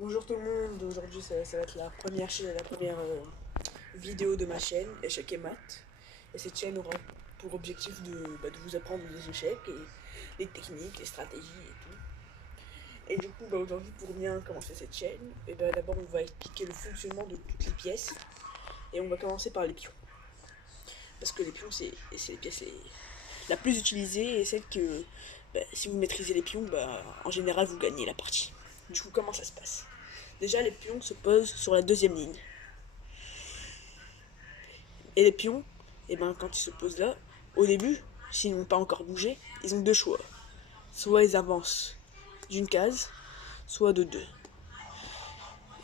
Bonjour tout le monde, aujourd'hui ça va être la première vidéo de ma chaîne, Échecs et Maths. Et cette chaîne aura pour objectif de vous apprendre des échecs et les techniques, les stratégies et tout. Et du coup, aujourd'hui, pour bien commencer cette chaîne, d'abord on va expliquer le fonctionnement de toutes les pièces. Et on va commencer par les pions. Parce que les pions, c'est les pièces la plus utilisée et celle que, si vous maîtrisez les pions, en général, vous gagnez la partie. Du coup, comment ça se passe? Déjà, les pions se posent sur la deuxième ligne. Et les pions, quand ils se posent là, au début, s'ils n'ont pas encore bougé, ils ont deux choix. Soit ils avancent d'une case, soit de deux.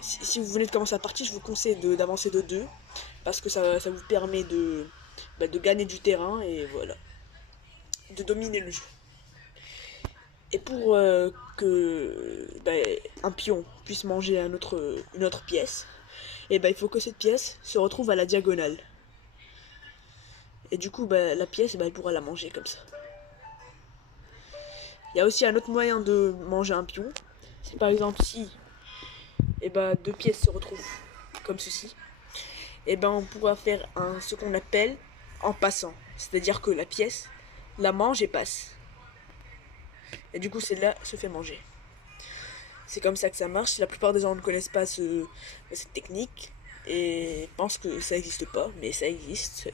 Si vous venez de commencer la partie, je vous conseille d'avancer de deux, parce que ça vous permet de gagner du terrain et voilà, de dominer le jeu. Et pour que un pion puisse manger une autre pièce, il faut que cette pièce se retrouve à la diagonale. Et du coup, la pièce, elle pourra la manger comme ça. Il y a aussi un autre moyen de manger un pion. C'est par exemple si deux pièces se retrouvent comme ceci. On pourra faire ce qu'on appelle en passant. C'est-à-dire que la pièce la mange et passe. Et du coup, celle-là se fait manger. C'est comme ça que ça marche. La plupart des gens ne connaissent pas cette technique et pensent que ça n'existe pas, mais ça existe.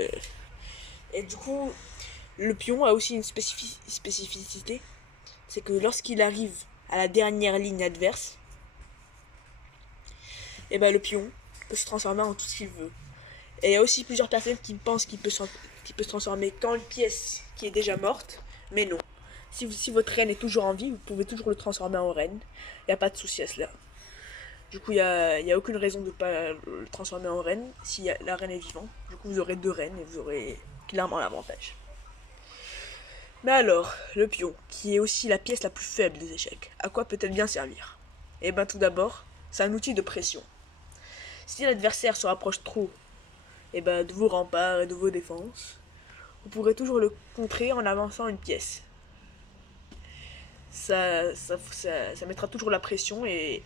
Et du coup, le pion a aussi une spécificité, c'est que lorsqu'il arrive à la dernière ligne adverse, le pion peut se transformer en tout ce qu'il veut. Et il y a aussi plusieurs personnes qui pensent qu'il peut se transformer quand une pièce qui est déjà morte, mais non. Si votre reine est toujours en vie, vous pouvez toujours le transformer en reine. Il n'y a pas de souci à cela. Du coup, il n'y a aucune raison de ne pas le transformer en reine si la reine est vivante. Du coup, vous aurez deux reines et vous aurez clairement l'avantage. Mais alors, le pion, qui est aussi la pièce la plus faible des échecs, à quoi peut-elle bien servir? Tout d'abord, c'est un outil de pression. Si l'adversaire se rapproche trop de vos remparts et de vos défenses, vous pourrez toujours le contrer en avançant une pièce. Ça mettra toujours la pression et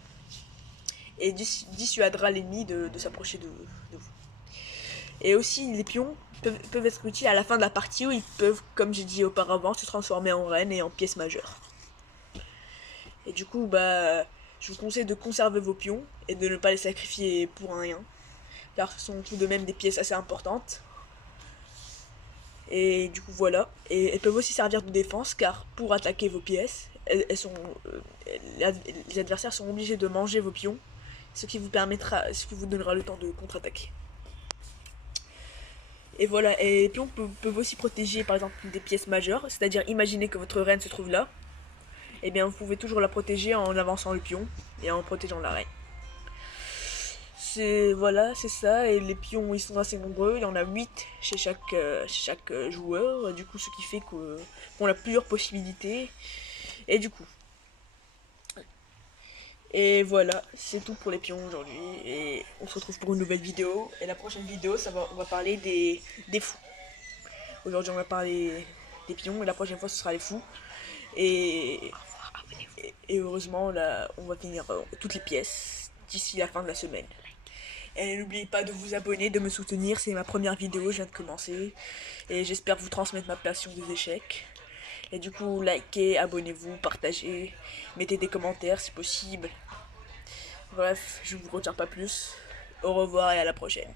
dissuadera l'ennemi de s'approcher de vous. Et aussi, les pions peuvent être utiles à la fin de la partie où ils peuvent, comme j'ai dit auparavant, se transformer en reine et en pièce majeure. Et du coup, je vous conseille de conserver vos pions et de ne pas les sacrifier pour rien, car ce sont tout de même des pièces assez importantes. Et du coup, voilà. Et elles peuvent aussi servir de défense, car pour attaquer vos pièces, les adversaires sont obligés de manger vos pions, ce qui vous donnera le temps de contre-attaquer. Et voilà, et les pions peuvent aussi protéger par exemple des pièces majeures, c'est-à-dire imaginez que votre reine se trouve là, vous pouvez toujours la protéger en avançant le pion et en protégeant la reine. Voilà, c'est ça, et les pions ils sont assez nombreux, il y en a 8 chez chaque joueur, du coup ce qui fait qu'on a plusieurs possibilités, et du coup. Et voilà, c'est tout pour les pions aujourd'hui, et on se retrouve pour une nouvelle vidéo, et la prochaine vidéo on va parler des fous. Aujourd'hui on va parler des pions, et la prochaine fois ce sera les fous, et heureusement là on va finir toutes les pièces d'ici la fin de la semaine. Et n'oubliez pas de vous abonner, de me soutenir, c'est ma première vidéo, je viens de commencer. Et j'espère vous transmettre ma passion des échecs. Et du coup, likez, abonnez-vous, partagez, mettez des commentaires si possible. Bref, je vous retiens pas plus. Au revoir et à la prochaine.